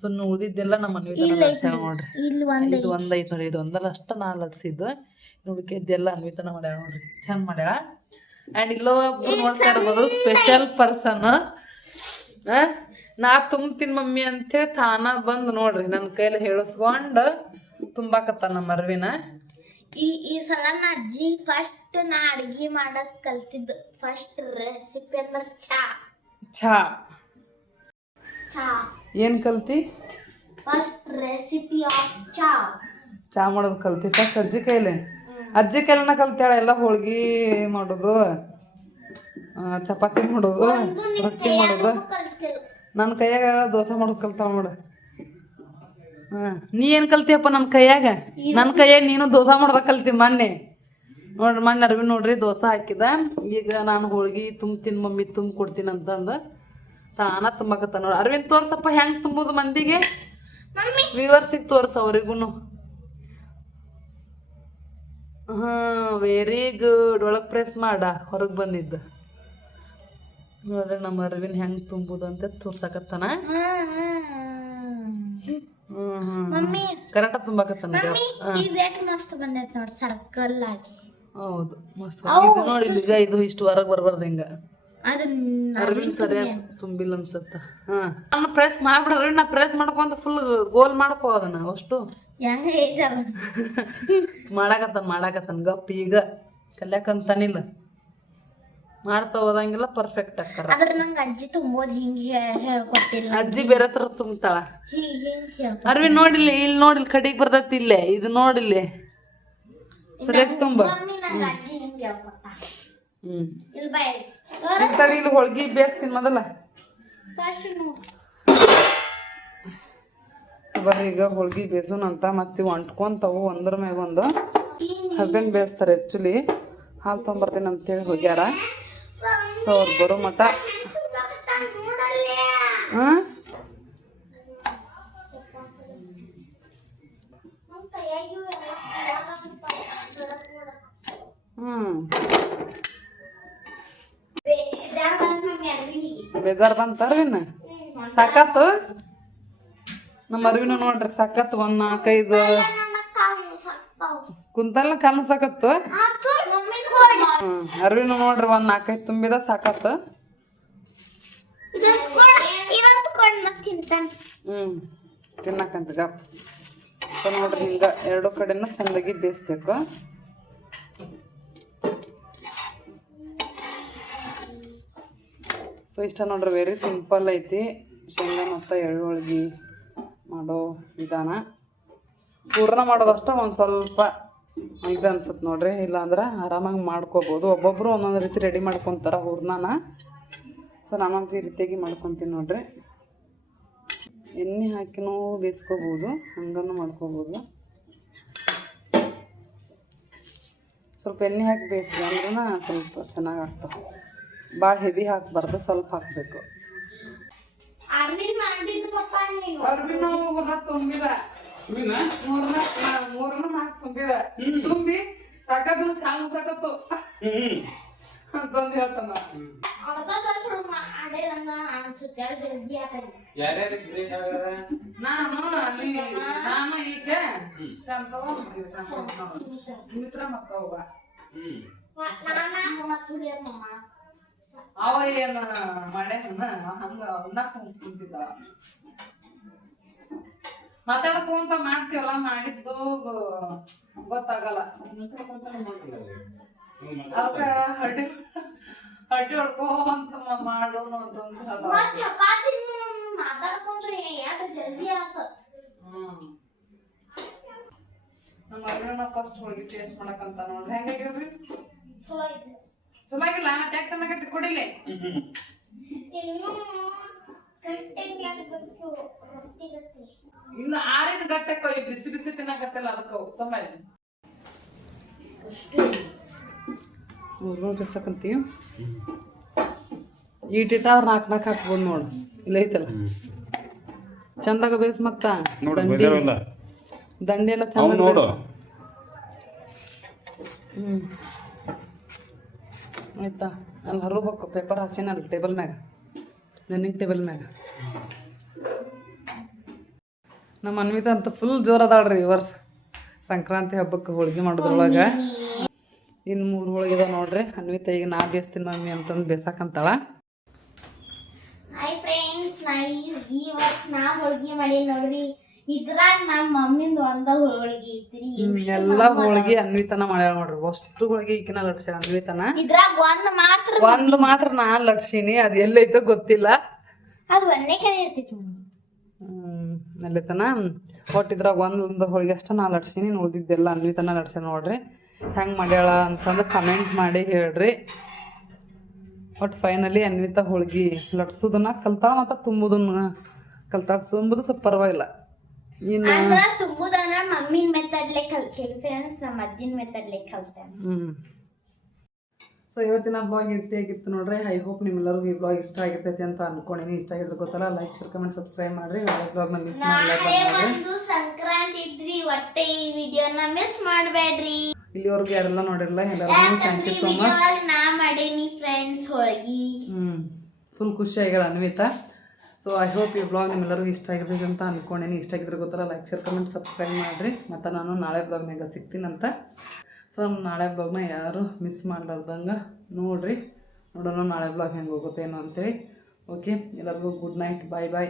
ಸೊ ಉಳಿದಿದ್ದೆಲ್ಲ ನಮ್ಮ ಅನ್ವಿತ ನೋಡ್ರಿ. ಇದು ಒಂದೈತ್ ನೋಡ್ರಿ ಇದು ಒಂದಲ್ಲ ಅಷ್ಟ ನಾ ಲಟ್ಸಿದ್ದು. ಉಳ್ಕಿದ್ದೆಲ್ಲ ಅನ್ವಿತನ ಮಾಡ್ಯಾಳ ನೋಡ್ರಿ ಚಂದ ಮಾಡ್ಯಾಳ. ಆ್ಯಂಡ್ ಇಲ್ಲೋ ನೋಡ್ತಾ ಇರ್ಬೋದು ಸ್ಪೆಷಲ್ ಪರ್ಸನ್ ನಾ ತುಂಬ್ತೀನಿ ಮಮ್ಮಿ ಅಂತೇಳಿ ತಾನ ಬಂದು ನೋಡ್ರಿ ನನ್ನ ಕೈಲಿ ಹೇಳಿಸ್ಕೊಂಡು ತುಂಬಾಕತ್ತ ನಮ್ಮ ಅರ್ವಿನ. ಈ ಈ ಸಲ ನಾ ಅಜ್ಜಿ ಫಸ್ಟ್ ನಾ ಅಡ್ಗಿ ಮಾಡಕ್ ಕಲ್ತಿದ್ದು. ಫಸ್ಟ್ ರೆಸಿಪಿ ಅಂದ್ರ ಚಾ. ಚಾ. ಚಾ. ಏನ್ ಕಲ್ತಿ? ಫಸ್ಟ್ ರೆಸಿಪಿ ಆಫ್ ಚಾ. ಚಾ ಮಾಡೋದು ಕಲ್ತಿ ಫಸ್ಟ್ ಅಜ್ಜಿ ಕೈಲಿ? ಅಜ್ಜಿ ಕೈಲನ ಕಲ್ತಾಳ ಎಲ್ಲ ಹೋಳ್ಗಿ ಮಾಡೋದು ಚಪಾತಿ ಮಾಡೋದು ರೊಟ್ಟಿ ಮಾಡೋದು. ನನ್ನ ಕೈಯಾಗ ದೋಸೆ ಮಾಡೋದು ಕಲ್ತಾವ ನೋಡು. ಹಾ ನೀ ಏನ್ ಕಲ್ತಿಯಪ್ಪ ನನ್ನ ಕೈಯಾಗ? ನನ್ನ ಕೈಯಾಗ ನೀನು ದೋಸೆ ಮಾಡ್ದ ಕಲ್ತಿ ಮೊನ್ನೆ. ನೋಡ್ರಿ ಮೊನ್ನೆ ಅರ್ವಿ ನೋಡ್ರಿ ದೋಸೆ ಹಾಕಿದ. ಈಗ ನಾನು ಹೋಳ್ಗಿ ತುಂಬ್ತೀನಿ ಮಮ್ಮಿ ತುಂಬ ಕೊಡ್ತೀನಿ ಅಂತಂದ. ತಾನ ತುಂಬಾಕತ್ತ ನೋಡ್ರಿ ಅರವಿಂದ್ ತೋರ್ಸಪ್ಪ ಹೆಂಗ್ ತುಂಬುದು ಮಂದಿಗೆ? ವ್ಯೂವರ್ಸಿಗೆ ತೋರ್ಸ ಅವ್ರಿಗೂ ಹಾ ವೆರಿ ಗುಡ್ ಒಳಗ್ ಪ್ರೆಸ್ ಮಾಡ ಹೊರಗೆ ಬಂದಿದ್ದ. ನೋಡ್ರಿ ನಮ್ಮ ಅರವಿನ ಹೆಂಗ್ ತುಂಬುದು ಅಂತ ತೋರ್ಸಕತ್ತಾನ ಕರೆಕ್ಟ್ ತುಂಬಾಕತ್ತಾನ ಮಸ್ತ್ ಬಂದೈತ್ ನೋಡಿ ಸರ್ಕಲ್ ಆಗಿ. ಹೌದು ಮಸ್ತ್. ಇದು ನೋಡಿ ಈಗ ಇದು ಇಷ್ಟು ಹೊರಗೆ ಬರಬಾರ್ದು ಹಿಂಗ. ಅದನ್ನ ಅರವಿಂದ್ ಸರಿಯಾಗಿ ತುಂಬಿಲ್ಲ ಅನ್ಸತ್ತ. ಹಾ. ಪ್ರೆಸ್ ಮಾಡ್ಬಿಡ ಅರವಿಂದ್ ನಾ ಪ್ರೆಸ್ ಮಾಡ್ಕೊಂತ ಫುಲ್ ಗೋಲ್ ಮಾಡ್ಕೋ ಅದನ್ನ ಅಷ್ಟು. ಮಾಡಾಕತ್ತಾನ ಮಾಡಾಕತ್ತಾನ ಗಪ್ ಈಗ. ಕಲ್ಯಾಕಂತಾನಿಲ್ಲ. ಮಾಡ್ತಾ ಹೋದಂಗೆಲ್ಲ ಪರ್ಫೆಕ್ಟ್ ಆಗ್ತಾರ. ನಂಗೆ ಅಜ್ಜಿ ತುಂಬೋದು ಹಿಂಗೆ ಹೇಳ್ಕೊಟ್ಟಿಲ್ಲ. ಅಜ್ಜಿ ಬೇರೆ ತರ ತುಂಬತಾಳ. ಅರ್ವಿ ನೋಡಿಲ್ಲ ಇಲ್ಲಿ ನೋಡಿಲ್ಲ ಕಡಿಗೆ ಬರ್ತೈತಿ ಇಲ್ಲೇ ಇದು ನೋಡಿಲ್ಲಿ. ಸರಿಯಾಗಿ ತುಂಬ. ಅಜ್ಜಿ ಹಿಂಗೆ ಹೇಳ್ಕೊಟ್ಟ. ಹ್ಮ್. ಇಲ್ಲಿ. ಹೋಳ್ಗಿ ಬೇಯಿಸ್ತೀನಿ ಮೊದಲ. ಫಸ್ಟ್ ನೋಡು. ಬರ್ರಿ ಈಗ ಹೋಳ್ಗಿ ಬೇಸೋಣ ಅಂತ ಮತ್ತೆ ಅಂಟ್ಕೊಂತಾವು ಒಂದ್ರ ಮ್ಯಾಗ ಒಂದು. ಹಸ್ಬೆಂಡ್ ಬೇಯಿಸ್ತಾರೆ ಆ್ಯಕ್ಚುಲಿ ಹಾಲು ತೊಗೊಂಬರ್ತೀನಿ ಅಂತೇಳಿ ಹೋಗ್ಯಾರ. ಸೊ ಅವ್ರು ಬರೋ ಮಠ. ಹಾಂ ಬೇಜಾರು ಬಂತ ಅರ್ವಿನ ಸಾಕಾತು ನಮ್ಮ ಅರ್ವಿನ ನೋಡ್ರಿ ಸಾಕತ್ ಒಂದ್ ನಾಲ್ಕೈದು. ಕುಂತಲ್ಲ ಕಾಲು ಸಾಕತ್ತು? ಅರ್ವಿನ ನೋಡ್ರಿ ಒಂದ್ ನಾಲ್ಕೈದು ತುಂಬಿದ ಸಾಕತ್ತು ಹ್ಮ್ ತಿನ್ನಕಂತ ಗಪ್. ಸೊ ನೋಡ್ರಿ ಹಿಂಗ ಎರಡು ಕಡೆನೂ ಚಂದಾಗಿ ಬೇಯಿಸ್ಬೇಕು. ಸೊ ಇಷ್ಟ ನೋಡ್ರಿ ವೆರಿ ಸಿಂಪಲ್ ಐತಿ. ಶೇಂಗಾ ಮತ್ತು ಎಳ್ಳು ಹೋಳ್ಗಿ ಮಾಡೋ ವಿಧಾನ. ಪೂರ್ಣ ಮಾಡೋದಷ್ಟ ಒಂದು ಸ್ವಲ್ಪ ಇದು ಅನ್ಸುತ್ತೆ ನೋಡ್ರಿ ಇಲ್ಲಾಂದ್ರೆ ಆರಾಮಾಗಿ ಮಾಡ್ಕೋಬೋದು. ಒಬ್ಬೊಬ್ರು ಒಂದೊಂದು ರೀತಿ ರೆಡಿ ಮಾಡ್ಕೊತಾರ ಹೂರ್ಣನ ಸೊ ನಾನೊಂದು ಈ ರೀತಿಯಾಗಿ ಮಾಡ್ಕೊತೀನಿ ನೋಡ್ರಿ. ಎಣ್ಣೆ ಹಾಕಿನೂ ಬೇಯಿಸ್ಕೋಬೋದು ಹಂಗನ್ನು ಮಾಡ್ಕೋಬೋದು. ಸ್ವಲ್ಪ ಎಣ್ಣೆ ಹಾಕಿ ಬೇಯಿಸಿದೆ ಅಂದ್ರೂ ಸ್ವಲ್ಪ ಚೆನ್ನಾಗಿ ಆಗ್ತಾವೆ ಭಾಳ ಹೆವಿ ಹಾಕಬಾರ್ದು ಸ್ವಲ್ಪ ಹಾಕಬೇಕು. ಮೂರ್ನ ಮೂರ್ನ ಹಾಕಿ ತುಂಬಿದ. ತುಂಬಿ ಸಾಕತ್ ಕಾಲು ಸಾಕತ್ತು. ಅಂತಂದು ಹೇಳ್ತಾನ. ನಾನು ನಾನು ಈಕೆ ಶಾಂತವ ಸುಮಿತ್ರ ಮಕ್ಕವ ಅವ ಏನ ಮಾಡ್ಯಾನ ಹಂಗ ಉಣ್ಣಾಕ ಕುಂತಿದ್ದ. ಮಾತಾಡಕೊಂತ ಮಾಡ್ತೀವಲ್ಲ ಮಾಡಿದ್ದು ಗೊತ್ತಾಗಲ್ಲ. ಅದಕ್ಕ ಹಡ್ಡಿ ಹೊಡ್ಕೊಂತ ಮಾಡೋಣ ನಮ್ಮ ಮಗನ ಫಸ್ಟ್ ಹೋಗಿ ಟೇಸ್ಟ್ ಮಾಡಕಂತ ನೋಡ್ರಿ. ಹೆಂಗಾಗ್ಯಾವ್ರಿ ಚಲೋ ಆಗಿಲ್ಲ ಮತ್ತೆ ಯಾಕೆ ತನ್ನಕತ್ತಿ ಕುಡಿಲಿ? ಇನ್ನು ಆಗ್ಬೇಕು ರೊಟ್ಟಿ ಗಟ್ಟಿ ಇನ್ನು ಆರಿದ ಗಟ್ಟಕ್ಕ ಈ ಬಿಸಿ ಬಿಸಿ ತಿನ್ನಕತ್ತಲ್ಲ ಅದಕ್ಕೆ ಉತ್ತಮ ಇದೆ. ಮೂರ್ಗಳು ಬಿಸಕಂತೀವಿ ಈಟಿಟ ಅವ್ರ ನಾಲ್ಕು ನಾಲ್ಕು ಹಾಕ್ಬೋದು ನೋಡು. ಇಲ್ಲ ಐತಲ್ಲ? ಚಂದಾಗ ಬೇಸ್ ಮತ್ತ? ದಂಡಿ. ದಂಡಿ ಎಲ್ಲ ಚಂದಾಗ ಬೇಸ್ ಹ್ಮ್. ಆಯ್ತಾ? ಅಲ್ಲಿ ಹರಬೇಕು ಪೇಪರ್ ಹಚ್ಚಿನಲ್ಲ ಟೇಬಲ್ ಮ್ಯಾಗ. ಡೈನಿಂಗ್ ಟೇಬಲ್ ಮ್ಯಾಗ. ನಮ್ಮ ಅನ್ವಿತ ಅಂತ ಫುಲ್ ಜೋರ್ ಅದಾಳ್ರಿ ಈ ವರ್ಷ. ಸಂಕ್ರಾಂತಿ ಹಬ್ಬಕ್ಕೆ ಹೋಳ್ಗೆ ಮಾಡೋದ್ರೊಳಗೆ. ಇನ್ನು ಮೂರು ಹೋಳಿಗೆ ಇದಾವೆ ನೋಡ್ರಿ. ಅನ್ವಿತ ಈಗ ನಾ ಬೇಸ್ತೀನಿ ಮಮ್ಮಿ ಅಂತಂದು ಬೇಸಾಕಂತಾಳ. ಹಾಯ್ ಫ್ರೆಂಡ್ಸ್ ನಾ ಈ ವರ್ಷ ನಾ ಹೋಳ್ಗೆ ಮಾಡಿ ನೋಡ್ರಿ. ಇದ್ರಾಗ ನಮ್ಮ ಮಮ್ಮಿಂದ ಒಂದ ಹೋಳ್ಗಿ ಐತ್ರಿ. ಎಲ್ಲ ಹೋಳಿಗೆ ಅನ್ವಿತನ ಮಾಡ್ಯಾಳ ನೋಡ್ರಿ. ಅಷ್ಟು ಹೋಳಿಗೆ ಈಕಿನ ಲಟ್ಸ್ಯಾಳ ಅನ್ವಿತನ. ಇದ್ರಾಗ ಒಂದ್ ಮಾತ್ರ ಒಂದು ಮಾತ್ರ ನಾ ಲಟ್ಸೀನಿ. ಅದು ಎಲ್ಲೈತೋ ಗೊತ್ತಿಲ್ಲ. ಅದು ಒಂದೇ ಕಡೆ ಇರ್ತೈತಿ ನಲ್ಲಿತನ. ಒಟ್ಟಿದ್ರಾಗ ಒಂದೊಂದು ಹೋಳಿಗೆ ಅಷ್ಟ ನಾ ಲಟ್ಸೀನಿ ಉಳ್ದಿದ್ದೆಲ್ಲ ಅನ್ವಿತನ ಲಟ್ಸ ನೋಡ್ರಿ. ಹೆಂಗೆ ಮಾಡ್ಯಾಳ ಅಂತಂದು ಕಮೆಂಟ್ ಮಾಡಿ ಹೇಳ್ರಿ. ಒಟ್ಟು ಫೈನಲಿ ಅನ್ವಿತ ಹೋಳ್ಗಿ ಲಟ್ಸೋದನ್ನ ಕಲ್ತಾಳ ಮತ್ತು ತುಂಬುದನ್ನ ಕಲ್ತಾಳ. ತುಂಬುದು ಸ್ವಲ್ಪ ಪರವಾಗಿಲ್ಲ. ಇನ್ನು ಮಮ್ಮಿನ ಮೆಥಡ್ಲೆ ಕಲ್ತೀನಿ ಫ್ರೆಂಡ್ಸ್ ನಮ್ಮ ಅಜ್ಜಿನ ಮೆಥಡ್ಲೆ ಕಲ್ತೇನೆ. ಹ್ಞೂ ಸೊ ಇವತ್ತಿನ ಬ್ಲಾಗ್ ಇರ್ತಿಯಾಗಿತ್ತು ನೋಡ್ರಿ. ಐ ಹೋಪ್ ನಿಮ್ಮೆಲ್ಲರಿಗೂ ಈ ಬ್ಲಾಗ್ ಇಷ್ಟ ಆಗಿರ್ತೈತಿ ಅಂತ ಅನ್ಕೊಂಡಿನಿ. ಇಷ್ಟ ಆಗಿದ್ರೆ ಗೊತ್ತಲ್ಲ ಲೈಕ್ ಶೇರ್ ಕಮೆಂಟ್ ಸಬ್ಸ್ಕ್ರೈಬ್ ಮಾಡ್ರಿ. ನಾಳೆ ಬ್ಲಾಗ್ನ ಮಿಸ್ ಒಂದು ಸಂಕ್ರಾಂತಿ ಇದ್ರಿ ಒಟ್ಟೆ ಈ ವಿಡಿಯೋನ ಮಿಸ್ ಮಾಡಬೇಡ್ರಿ. ಇಲ್ಲಿವರೆಗೂ ಯಾರೆಲ್ಲ ನೋಡಿರಲ್ಲ ಎಲ್ಲರಿಗೂ ಥ್ಯಾಂಕ್ ಯು ಸೋ ಮಚ್ ನಾ ಮಾಡೇನಿ ಫ್ರೆಂಡ್ಸ್ ಹೋಳ್ಗಿ. ಹ್ಞೂ ಫುಲ್ ಖುಷಿ ಆಗ್ಯಾಳ ಅನ್ವಿತಾ. ಸೊ ಐ ಹೋಪ್ ಈ ಬ್ಲಾಗ್ ನಿಮ್ಮೆಲ್ಲರಿಗೂ ಇಷ್ಟ ಆಗಿರ್ಬೇಕು ಅಂತ ಅನ್ಕೊಂಡೇನಿ. ಇಷ್ಟ ಆಗಿದ್ರೆ ಗೊತ್ತಲ್ಲ ಲೈಕ್ ಶೇರ್ ಕಮೆಂಟ್ ಸಬ್ಸ್ಕ್ರೈಬ್ ಮಾಡಿರಿ. ಮತ್ತು ನಾನು ನಾಳೆ ಬ್ಲಾಗ್ನಾಗ ಸಿಗ್ತೀನಂತ. ಸೊ ನಾಳೆ ಬ್ಲಾಗ್ನ ಯಾರು ಮಿಸ್ ಮಾಡಲಾರ್ದಂಗೆ ನೋಡ್ರಿ. ನೋಡೋಣ ನಾಳೆ ಬ್ಲಾಗ್ ಹೆಂಗೆ ಹೋಗುತ್ತೇನೋ ಅಂತೇಳಿ. ಓಕೆ ಎಲ್ಲರಿಗೂ ಗುಡ್ ನೈಟ್ ಬಾಯ್ ಬಾಯ್